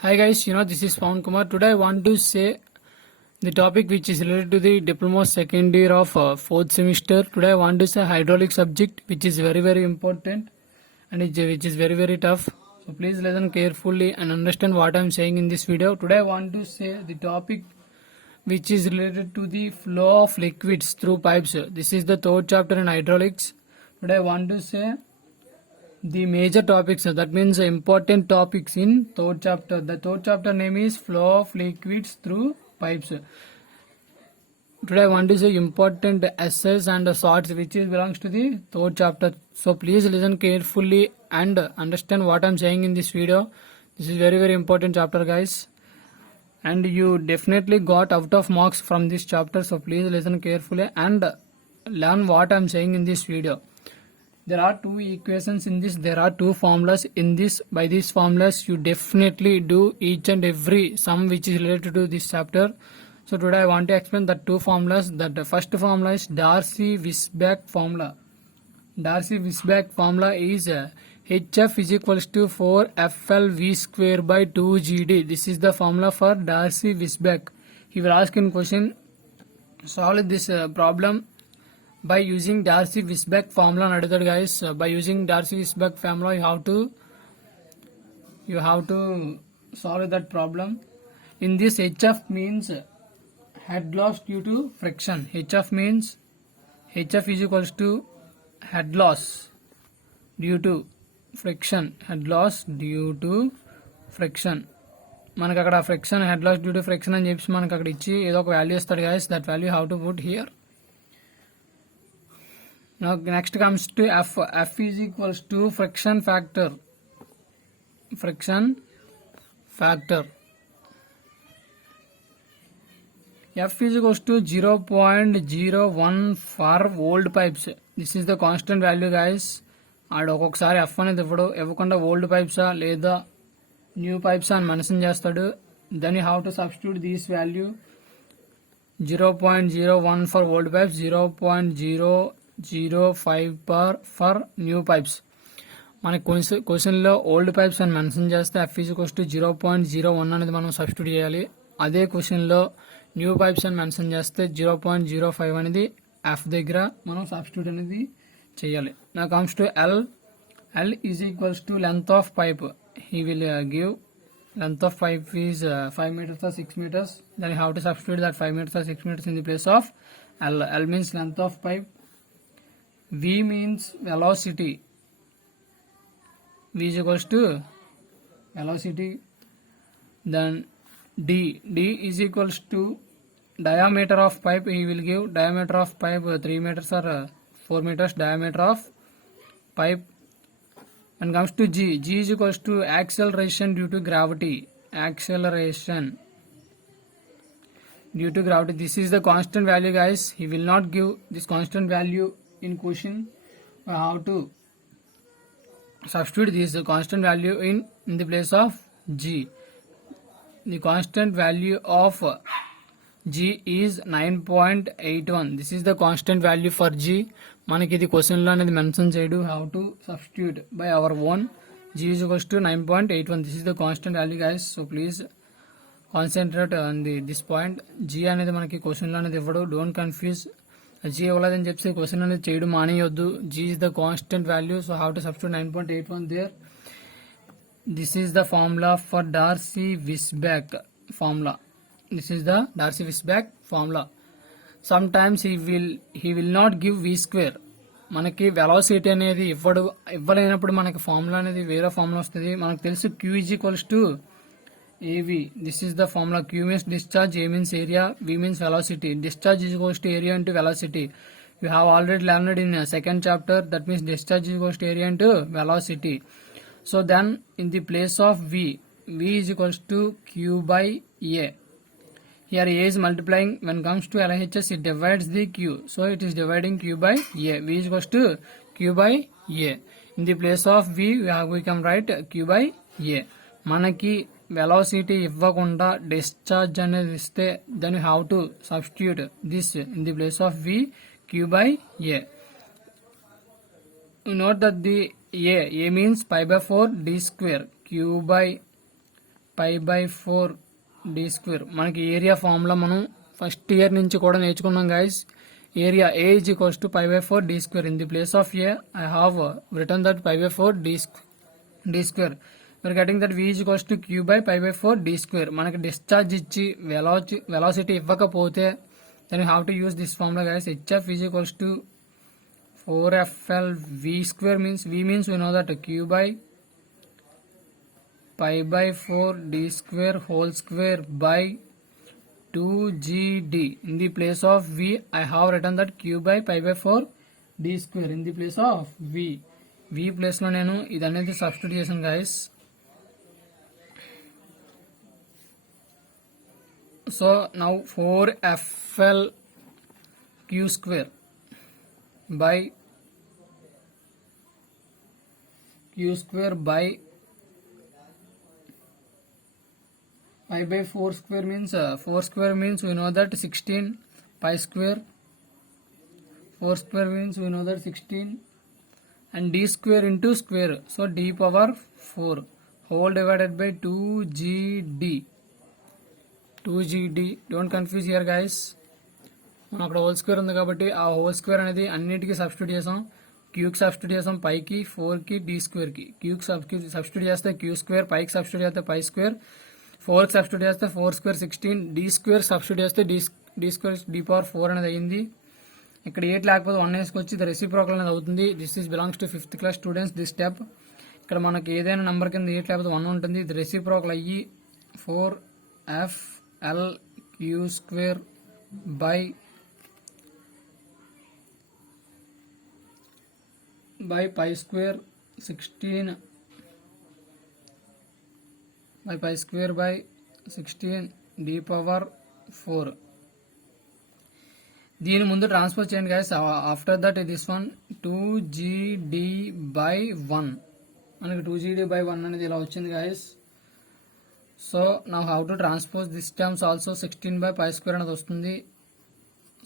Hi guys, this is Pawan Kumar. Today I want to say the topic which is related to the diploma second year of fourth semester. Today I want to say hydraulic subject which is very important and which is very tough. So please listen carefully and understand what I am saying in this video. Today I want to say the topic which is related to the flow of liquids through pipes. This is the third chapter in hydraulics. Today I want to say the major topics, that means important topics in third chapter. The third chapter name is flow of liquids through pipes. Today I want to say important essays and sorts which belongs to the third chapter. So please listen carefully and understand what I am saying in this video. This is very important chapter guys, and you definitely got out of marks from this chapter. So please listen carefully and learn what I am saying in this video. There are two equations in this, there are two formulas in this. By these formulas you definitely do each and every sum which is related to this chapter. So today I want to explain the two formulas. That the first formula is Darcy-Weisbach formula. Darcy-Weisbach formula is HF is equals to 4FLV square by 2GD. This is the formula for Darcy-Weisbach. He will ask in question, solve this problem by using Darcy-Weisbach formula. Another guys, by using Darcy-Weisbach formula you have to solve that problem. In this, HF means head loss due to friction. HF means HF is equals to head loss due to friction. Head loss due to friction. మనకు అక్కడ friction head loss due to friction అని చెప్పి మనకు అక్కడ ఇచ్చి ఏదో ఒక value ఇస్తాడు guys. That value how to put here. Now next comes to F. F is equals to friction factor. Friction factor. F is equals to 0.01 for old pipes. This is the constant value guys. ఆడు ఒక్కొక్కసారి F అనేది ఇవ్వకుండా ఓల్డ్ పైప్సా లేదా న్యూ పైప్సా అని mention చేస్తాడు. Then you have to substitute this value. 0.01 for old pipes, 0.005 for new pipes. మనకి క్వశ్చన్లో ఓల్డ్ పైప్స్ అని మెన్షన్ చేస్తే F ఈజ్ ఈక్వల్స్ టు 0.01 అనేది మనం సబ్స్టిట్యూట్ చేయాలి. అదే క్వశ్చన్లో న్యూ పైప్స్ అని మెన్షన్ చేస్తే 0.05 అనేది F దగ్గర మనం సబ్స్టిట్యూట్ అనేది చేయాలి. నా comes to L. L is equals to length of pipe. He will give length of pipe is 5 meters or 6 meters. Then you have to substitute that 5 meters or 6 meters in the place of L. L means length of pipe. V means velocity. V is equals to velocity. Then D. D is equals to diameter of pipe. He will give diameter of pipe 3 meters or 4 meters diameter of pipe. When comes to G, G is equals to acceleration due to gravity. Acceleration due to gravity. This is the constant value guys. He will not give this constant value in question. How to substitute this constant value in the place of G. The constant value of G is 9.81. This is the constant value for G. మనకి ఇది క్వశ్చన్లో అనేది మెన్షన్ చేయడు. How to substitute by our own. G is equals to 9.81. This is the constant value guys. So please concentrate on this point. G అనేది మనకి క్వశ్చన్లో అనేది ఇవ్వడు. Don't confuse. G ఇవ్వలేదని చెప్పి క్వశ్చన్ అనేది చేయడం మానేయొద్దు. G is the constant value. So how to substitute 9.81 there. This is the formula for Darcy-Weisbach formula. This is the Darcy-Weisbach formula. Sometimes he will not give V square. మనకి వెలాసిటీ అనేది ఇవ్వలేనప్పుడు మనకి ఫార్ములా అనేది వేరే ఫార్ములా వస్తుంది. మనకు తెలుసు Q is equals to AV. This is the formula. Q means discharge, A means area, V means velocity. Discharge is equals to area into velocity. You have already learned in second chapter. That means discharge is equals to area into velocity. So then in the place of V is equals to Q by A. Here A is multiplying. When comes to LHS, it divides the Q. So it is dividing Q by A. V is equals to Q by A. In the place of V, we can write Q by A. మనకి వెలాసిటీ ఇవ్వకుండా డిశ్చార్జ్ అనేది ఇస్తే then you have to substitute this in the place of V, Q by A. Note that the A means pi by 4 D square. Q by pi by 4 D square. మనకి area formula మనం first year నుంచి కూడా నేర్చుకున్నాం guys. Area A is equals to pi by 4 d square. In the place of A, I have written that pi by 4 d square. We are getting that V is equals to Q by pi by 4 d square. మనకి డిశ్చార్జ్ ఇచ్చి వెలాసిటీ ఇవ్వకపోతే then we have to use this formula guys. HF is equals to 4FL V square means V means we know that Q by pi by 4 d square whole square by 2GD. In the place of V, I have written that Q by pi by 4 d square. In the place of V place లో నేను ఇది అనేది సబ్స్టిట్యూట్ చేశాను guys. So now 4FL Q square by pi by 4 square means 4 square means we know that 16 pi square. 4 square means we know that 16 and d square into square, so d power 4 whole divided by 2gd. Don't confuse here guys. మనం అక్కడ whole square ఉంది కాబట్టి ఆ whole square అనేది అన్నిటికీ సబ్స్టిట్యూట్ చేసాం. క్యూకి సబ్స్టిట్యూట్ చేసాం, పైకి 4కి డి స్క్వేర్కి. క్యూకి సబ్స్టిట్యూట్ చేస్తే క్యూ స్క్వేర్, పైకి సబ్స్టిట్యూట్ చేస్తే పై స్క్వేర్, 4కి సబ్స్టిట్యూట్ చేస్తే 4 స్క్వేర్ 16, డి స్క్వేర్ సబ్స్టిట్యూట్ చేస్తే డి స్క్వేర్ డి పవర్ 4 అనేది అయింది. ఇక్కడ 8 లేకపోతే 1 వేసుకొచ్చి ఇది రెసిప్రోకల్ అనేది అవుతుంది. This is belongs to 5th class students this step. ఇక్కడ మనకి ఏదైనా నెంబర్ కింద 8 లేకపోతే 1 ఉంటుంది. ఇది రెసిప్రోకల్ అయ్యి 4FL Q square by pi square 16 by pi square by 16 d power 4. దీని ముందు ట్రాన్స్ఫర్ చేయండి guys. After that this one 2gd by 1. మనకి 2gd by 1 అనేది ఇలా వచ్చింది guys. So now how to transpose this terms also 16 by pi square అనేది వస్తుంది.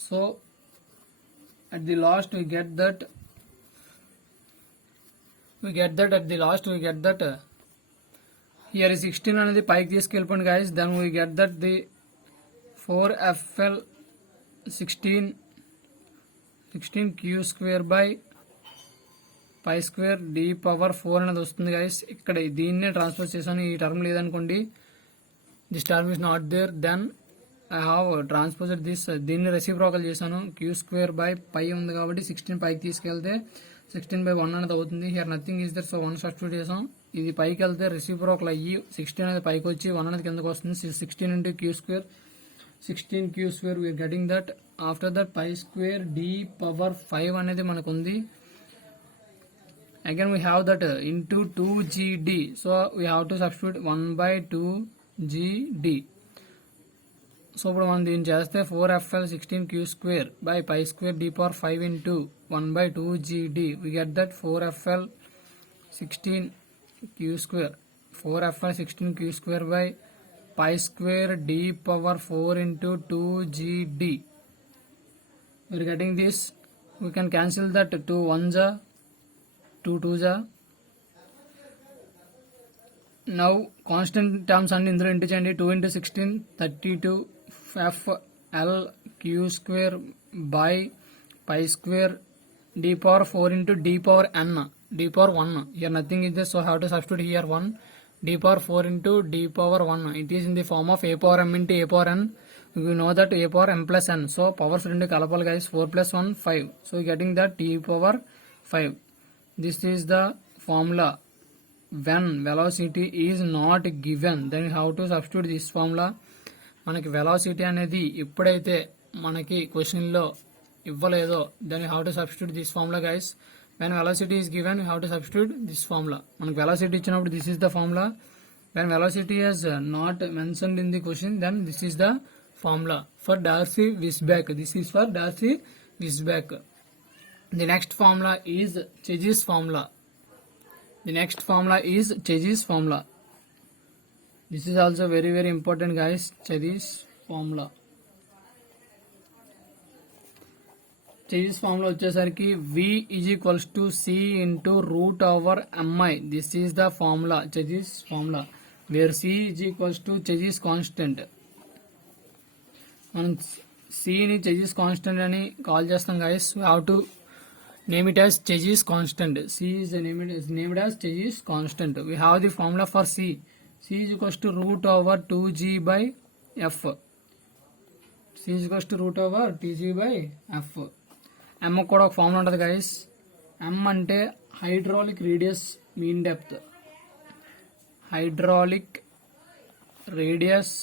So at the last we get that at the last we get that here is 16 అనేది పైకి తీసుకెళ్ళిపోండి guys. then we get that the 4FL 16 q square by pi square d power 4 అనేది వస్తుంది guys. ఇక్కడ దీన్నే ట్రాన్స్ఫర్ చేశాను. ఈ టర్మ్ లేదనుకోండి, this term is not there, then I have transposed this. దీన్ని రెసిప్రోకల్ చేశాను. క్యూ స్క్వేర్ బై పై ఉంది కాబట్టి 16 పైకి తీసుకెళ్తే 16 by 1 అనేది అవుతుంది. Here nothing is there, so 1 substitute చేసాం. ఇది పైకి వెళ్తే రెసిప్రోకల్ అయ్యి 16 అనేది పైకి వచ్చి 1 అనేది కిందకు వస్తుంది. 16 into q square, 16 q square we are getting that. After that pi square d power 5 అనేది మనకు ఉంది. Again we have that into 2gd, so we have to substitute 1 by 2gd. So ఇప్పుడు మనం దీన్ని చేస్తే 4FL 16 q square by pi square d power 5 into 1 by 2gd. We get that 4FL 16 q square, 4FL 16 q square by pi square d power 4 into 2gd. We are getting this. We can cancel that 2 1s, 2 2s. Now constant terms అన్ని ఇందులో ఇంటూ చేయండి. 2 into 16 32 FL q square by pi square d power 4 into d power n, d power 1. Here nothing is there, so have to substitute here 1. d power 4 into d power 1. It is in the form of a power m into a power n. We know that a power m plus n. So powers రెండు కలపాలి guys. 4 plus 1 5. So getting that t power 5. This is the formula. When velocity is not given, then how to substitute this formula. మనకి వెలాసిటీ అనేది ఎప్పుడైతే మనకి క్వశ్చన్లో ఇవ్వలేదో then how to substitute this formula guys. When velocity is given, we have to substitute this formula. మనకి వెలాసిటీ ఇచ్చినప్పుడు this is the formula. When velocity is not mentioned in the question, then this is the formula for Darcy-Weisbach. This is for Darcy-Weisbach. The next formula is Chezy's formula. This is also very very important guys. Chezy's formula వచ్చేసరికి v is equals to c into root over mi. This is the formula, Chezy's formula. Where C is equals to Chezy's constant. మనం సిని Chezy's constant అని call చేస్తాం guys. We have to name it as Chezy's constant. C is named as Chezy's constant. We have the formula for C. C is equals to root over 2g by f. C is equals to root over 2g by f. M కూడా ఒక ఫార్ములా ఉంటుంది guys. M అంటే hydraulic radius mean depth. Hydraulic radius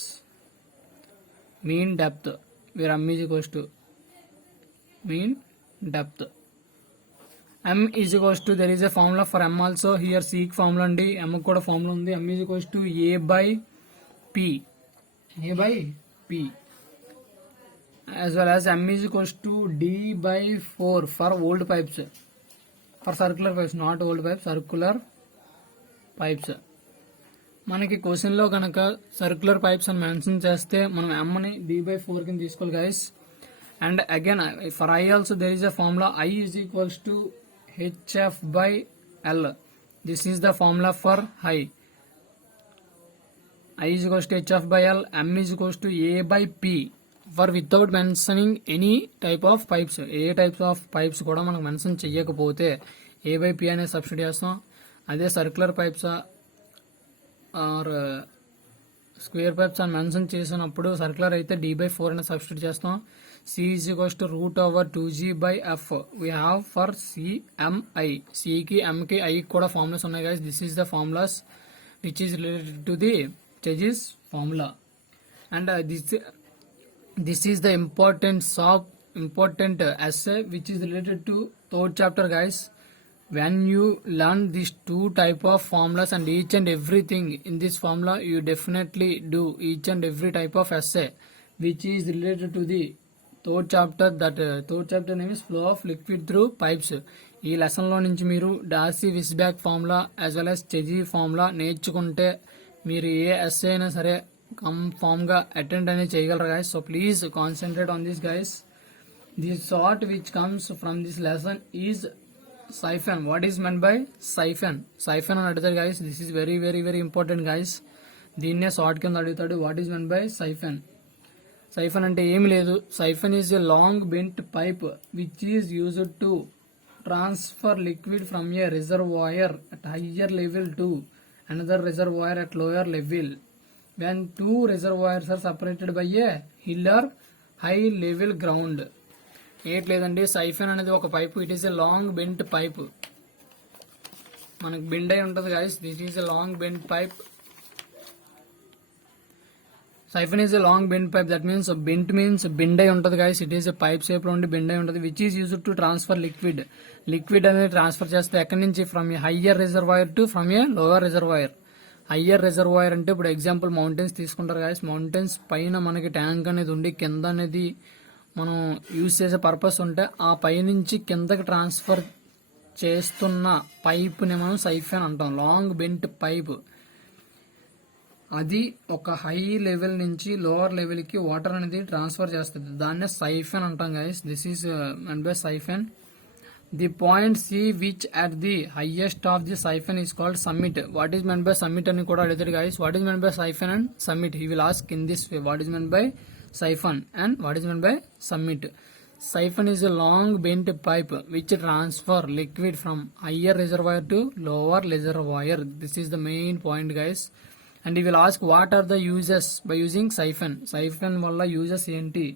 mean depth where M is equals to mean depth. M is equals to, there is a formula for M also. Here C formula undi, M kuda formula undi. M is equals to A by P. A by P. As well as M is equals to D by 4 for old pipes. For circular pipes, not old pipes, circular pipes. మనకి క్వశ్చన్ లో కనుక circular pipes అని మెన్షన్ చేస్తే మనం M ని D/4 కింద తీసుకోవాలి guys. And again for I also there is a formula. I is equals to HF by L. This is the formula for I. I is equals to HF by L. M is equals to A by P. For without mentioning any type of pipes. ఏ types of pipes కూడా మనకు mention చెయ్యకపోతే A by P అనే substitute చేస్తాం. అదే circular pipes or square pipes అని mention చేసినప్పుడు circular అయితే D/4 అనే సబ్స్టిట్యూట్ చేస్తాం. C is equals to root over 2g by f. We have for C, M, I. C కి M కి I కూడా formulas ఉన్నాయి guys. This is the formulas which is related to the Chezy's formula. And this is the important essay which is related to third chapter guys. When you learn these two type of formulas and each and everything in this formula, you definitely do each and every type of essay which is related to the third chapter. That third chapter name is flow of liquid through pipes. ఈ lesson లో నుంచి మీరు Darcy Weisbach formula as well as Chezy formula నేర్చుకుంటే మీరు ఏ ఎస్ఏ అయినా సరే కన్ఫామ్ గా అటెండ్ అనేది చేయగలరు guys. So please concentrate on this guys. This sort which comes from this lesson is siphon. What is meant by siphon? Siphon అని అడుగుతాడు guys. This is very very very important guys. దీన్నే షార్ట్ కింద అడుగుతాడు. What is meant by siphon? Siphon అంటే ఏమి లేదు. Siphon is a long bent pipe which is used to transfer liquid from a reservoir at higher level to another reservoir at lower level. When two reservoirs are separated by a hill or high level ground. ఏట్ లేదండి, siphon అనేది ఒక pipe. It is a long bent pipe. మనకు bend అయి ఉంటుంది guys. This is a long bent pipe. Siphon is a long bend pipe. That means bent means bend అయి ఉంటుంది guys. It is a pipe shape లో ఉండి bend అయి ఉంటుంది. Which is used to transfer liquid. Liquid అనేది transfer చేస్తే ఎక్కడి నుంచి? From a higher reservoir to from A lower reservoir. Higher reservoir అంటే ఇప్పుడు ఎగ్జాంపుల్ మౌంటైన్స్ తీసుకుంటారు గైస్. మౌంటైన్స్ పైన మనకి ట్యాంక్ అనేది ఉండి కింద అనేది మనం యూజ్ చేసే పర్పస్ ఉంటే ఆ పై నుంచి కిందకి ట్రాన్స్ఫర్ చేస్తున్న పైప్ ని మనం సైఫన్ అంటాం. Long bent pipe. అది ఒక హై లెవెల్ నుంచి లోవర్ లెవెల్ కి వాటర్ అనేది ట్రాన్స్ఫర్ చేస్తుంది. దాన్నే సైఫన్ అంటాం guys. This is meant by siphon. The point C which at the highest of the siphon is called summit. What is meant by summit అని కూడా అడుగుతారు guys. What is meant by siphon and summit? He will ask in this way. What is meant by siphon and what is meant by summit? Siphon is a long bent pipe which transfer liquid from higher reservoir to lower reservoir. This is the main point guys. And he will ask what are the uses by using siphon. Siphon వల్ల uses ఏంటి?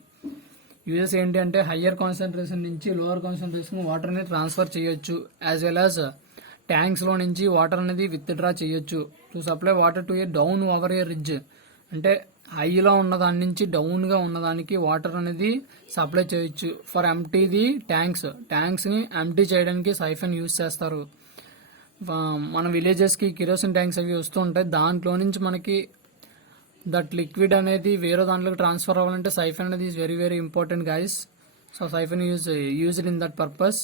యూజెస్ ఏంటి అంటే higher concentration నుంచి lower concentration water అనేది ట్రాన్స్ఫర్ చేయొచ్చు. As well as tanks లో నుంచి వాటర్ అనేది విత్ డ్రా చేయొచ్చు. To supply water to A down over a ridge. అంటే హైలో ఉన్న దాని నుంచి డౌన్ గా ఉన్నదానికి వాటర్ అనేది సప్లై చేయొచ్చు. ఫర్ ఎంటీ ది ట్యాంక్స్ ని ఎంటీ చేయడానికి సైఫన్ యూజ్ చేస్తారు. మన విలేజెస్ కి కిరోసిన్ ట్యాంక్స్ అవి వస్తూ ఉంటాయి. దాంట్లో నుంచి మనకి దట్ లిక్విడ్ అనేది వేరే దాంట్లోకి ట్రాన్స్ఫర్ అవ్వాలంటే సైఫన్ అనేది is very very important guys. So siphon used in that purpose.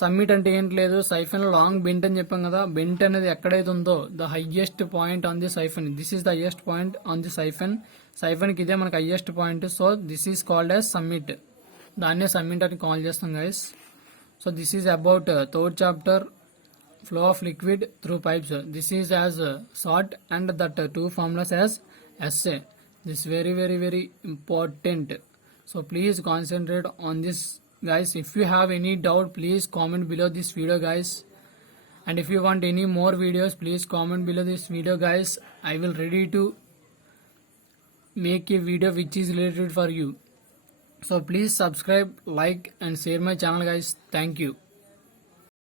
Summit అంటే ఏంటి లేదు, సైఫన్ లాంగ్ బెంట్ అని చెప్పాం కదా. బెంట్ అనేది ఎక్కడైతే ఉందో the highest point on the siphon. This is the highest point on the siphon. Siphon కి ఇదే మనకి highest point. So this is called as summit. దాన్నే సమ్మిట్ అని కాల్ చేస్తాం guys. So this is about third chapter flow of liquid through pipes. This is as sort and that two formulas as SA. This is very important. So please concentrate on this, guys. If you have any doubt, please comment below this video, guys. And if you want any more videos, please comment below this video, guys. I will ready to make a video which is related for you. So please subscribe, like and share my channel, guys. Thank you.